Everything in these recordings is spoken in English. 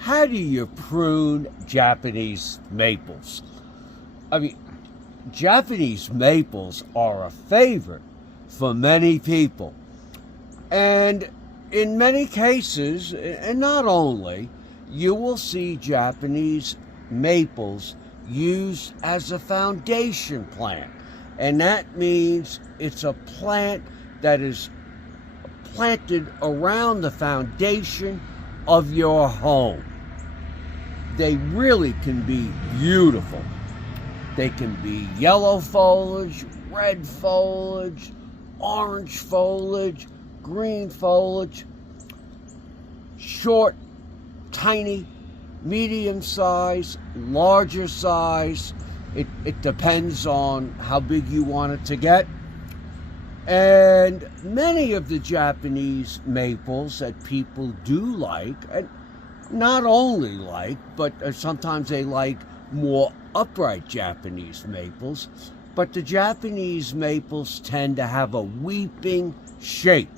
how do you prune Japanese maples? I mean, Japanese maples are a favorite for many people. And in many cases, and not only, you will see Japanese maples used as a foundation plant. And that means it's a plant that is planted around the foundation of your home. They really can be beautiful. They can be yellow foliage, red foliage, orange foliage, green foliage, short, tiny, medium size, larger size. It depends on how big you want it to get. And many of the Japanese maples that people do like, and not only like, but sometimes they like more upright Japanese maples, but the Japanese maples tend to have a weeping shape.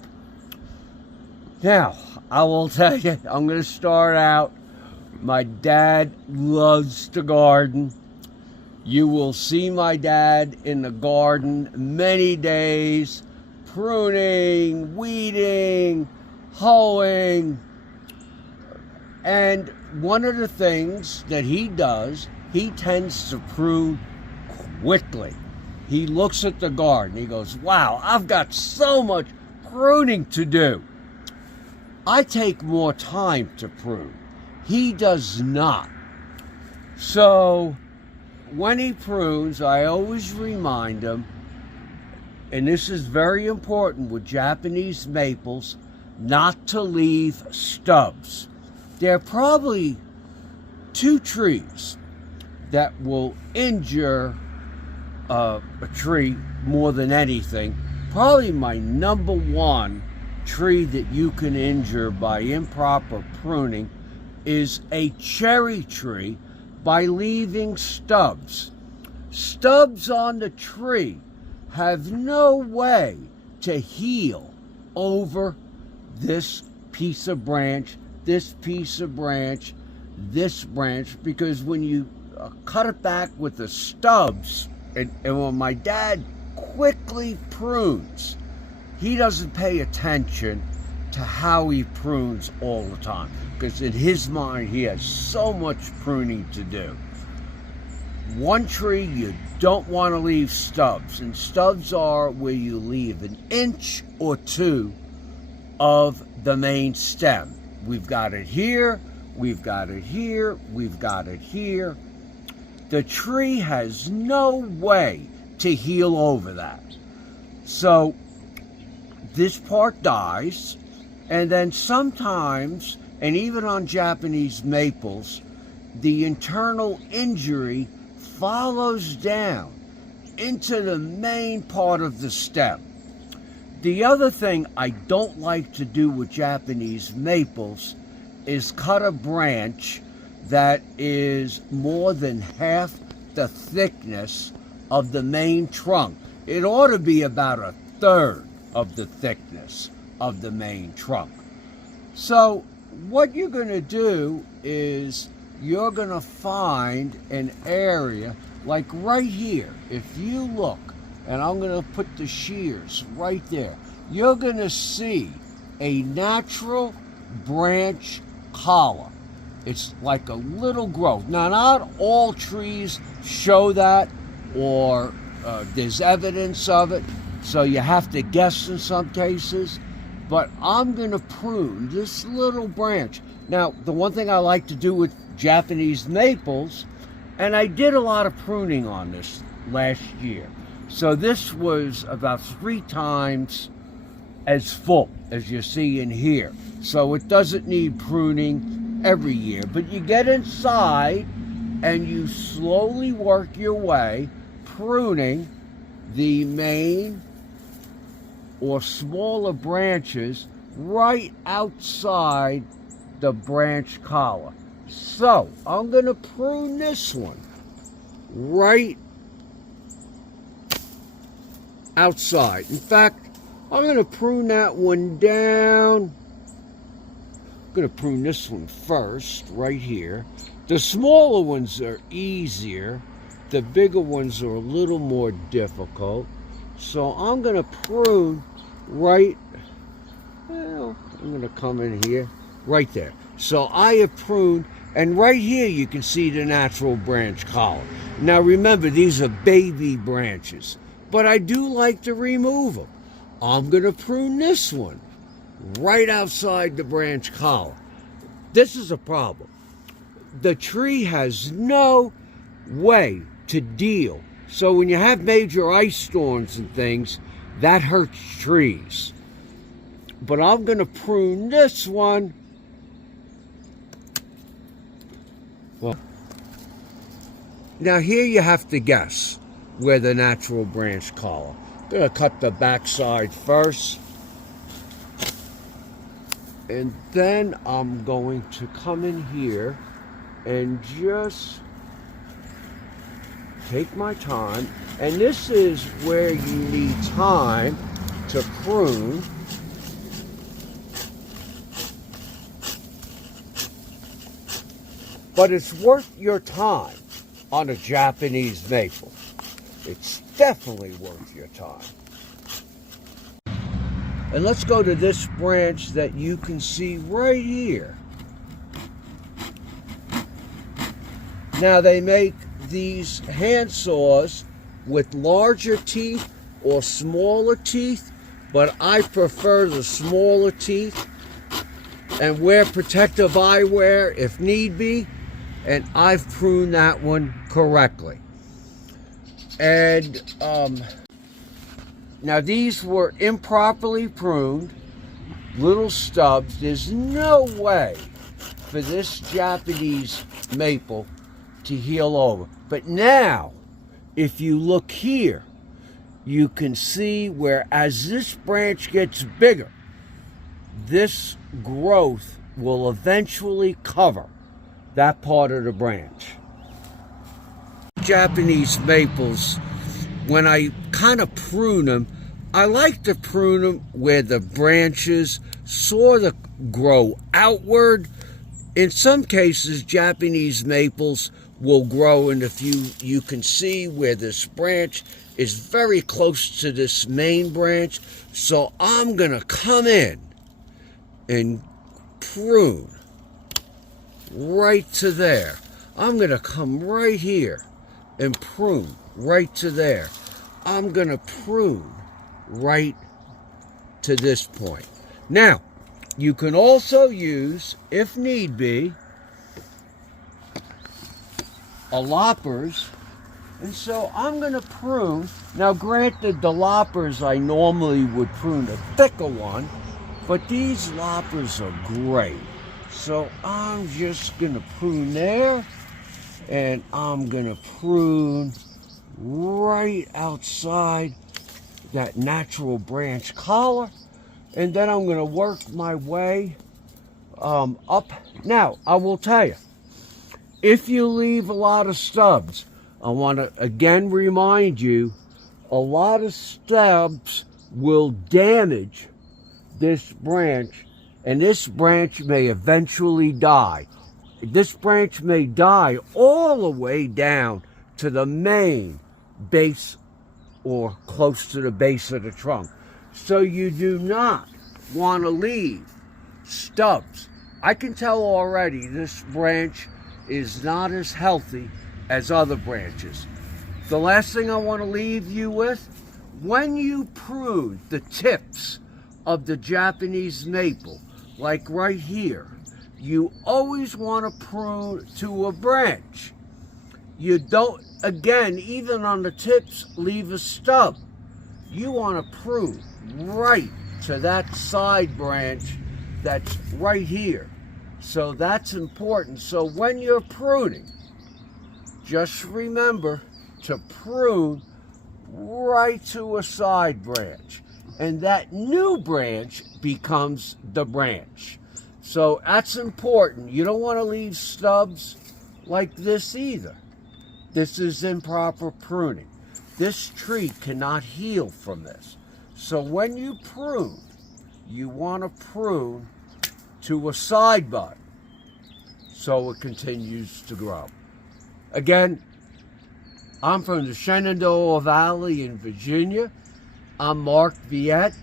Now, I will tell you, I'm going to start out. My dad loves to garden. You will see my dad in the garden many days, pruning, weeding, hoeing. And one of the things that he does, he tends to prune quickly. He looks at the garden, he goes, wow, I've got so much pruning to do. I take more time to prune. He does not. So when he prunes, I always remind him, and this is very important with Japanese maples, not to leave stubs. There are probably two trees that will injure a tree more than anything. Probably my number one tree that you can injure by improper pruning is a cherry tree by leaving stubs. Stubs on the tree have no way to heal over this piece of branch, this piece of branch, this branch, because when you cut it back with the stubs, and when my dad quickly prunes, he doesn't pay attention to how he prunes all the time, because in his mind he has so much pruning to do. One tree you don't want to leave stubs, and stubs are where you leave an inch or two of the main stem. We've got it here, we've got it here, we've got it here. The tree has no way to heal over that. So this part dies, and then sometimes, and even on Japanese maples, the internal injury follows down into the main part of the stem. The other thing I don't like to do with Japanese maples is cut a branch that is more than half the thickness of the main trunk. It ought to be about a third of the thickness of the main trunk. So what you're going to do is you're going to find an area like right here. If you look, and I'm going to put the shears right there, you're going to see a natural branch collar. It's like a little growth. Now, not all trees show that, or there's evidence of it, so you have to guess in some cases. But I'm going to prune this little branch. Now, the one thing I like to do with Japanese maples, and I did a lot of pruning on this last year. So this was about 3 times as full as you see in here. So it doesn't need pruning every year. But you get inside and you slowly work your way, pruning the main or smaller branches right outside the branch collar. So I'm going to prune this one right outside. In fact, I'm going to prune that one down I'm going to prune this one first, right here. The smaller ones are easier. The bigger ones are a little more difficult. So I'm going to prune right, well, I'm going to come in here, right there. So I have pruned, and right here you can see the natural branch collar. Now remember, these are baby branches, but I do like to remove them. I'm going to prune this one right outside the branch collar. This is a problem. The tree has no way to deal. So when you have major ice storms and things, that hurts trees. But I'm going to prune this one. Well, now here you have to guess where the natural branch collar. I'm going to cut the back side first. And then I'm going to come in here and just take my time. And this is where you need time to prune. But it's worth your time on a Japanese maple. It's definitely worth your time. And let's go to this branch that you can see right here. Now they make these hand saws with larger teeth or smaller teeth, but I prefer the smaller teeth, and wear protective eyewear if need be, and I've pruned that one correctly. And now these were improperly pruned, little stubs. There's no way for this Japanese maple to heal over. But now, if you look here, you can see where as this branch gets bigger, this growth will eventually cover that part of the branch. Japanese maples, when I kind of prune them, I like to prune them where the branches sort of grow outward. In some cases, Japanese maples will grow in you can see where this branch is very close to this main branch. So I'm going to come in and prune right to there. I'm going to come right here and prune right to there. I'm going to prune right to this point. Now, you can also use, if need be, a loppers. And so I'm going to prune. Now, granted, the loppers, I normally would prune a thicker one, but these loppers are great. So I'm just going to prune there, and I'm going to prune right outside that natural branch collar, and then I'm going to work my way up. Now, I will tell you, if you leave a lot of stubs, I want to again remind you, a lot of stubs will damage this branch, and this branch may eventually die. This branch may die all the way down to the main base or close to the base of the trunk. So you do not want to leave stubs. I can tell already this branch is not as healthy as other branches. The last thing I want to leave you with, when you prune the tips of the Japanese maple, like right here, you always want to prune to a branch. You don't, again, even on the tips, leave a stub. You want to prune right to that side branch that's right here. So that's important. So when you're pruning, just remember to prune right to a side branch. And that new branch becomes the branch. So that's important. You don't want to leave stubs like this either. This is improper pruning. This tree cannot heal from this. So when you prune, you want to prune to a side bud, so it continues to grow. Again, I'm from the Shenandoah Valley in Virginia. I'm Mark Viette.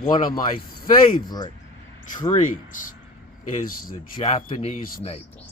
One of my favorite trees is the Japanese maple.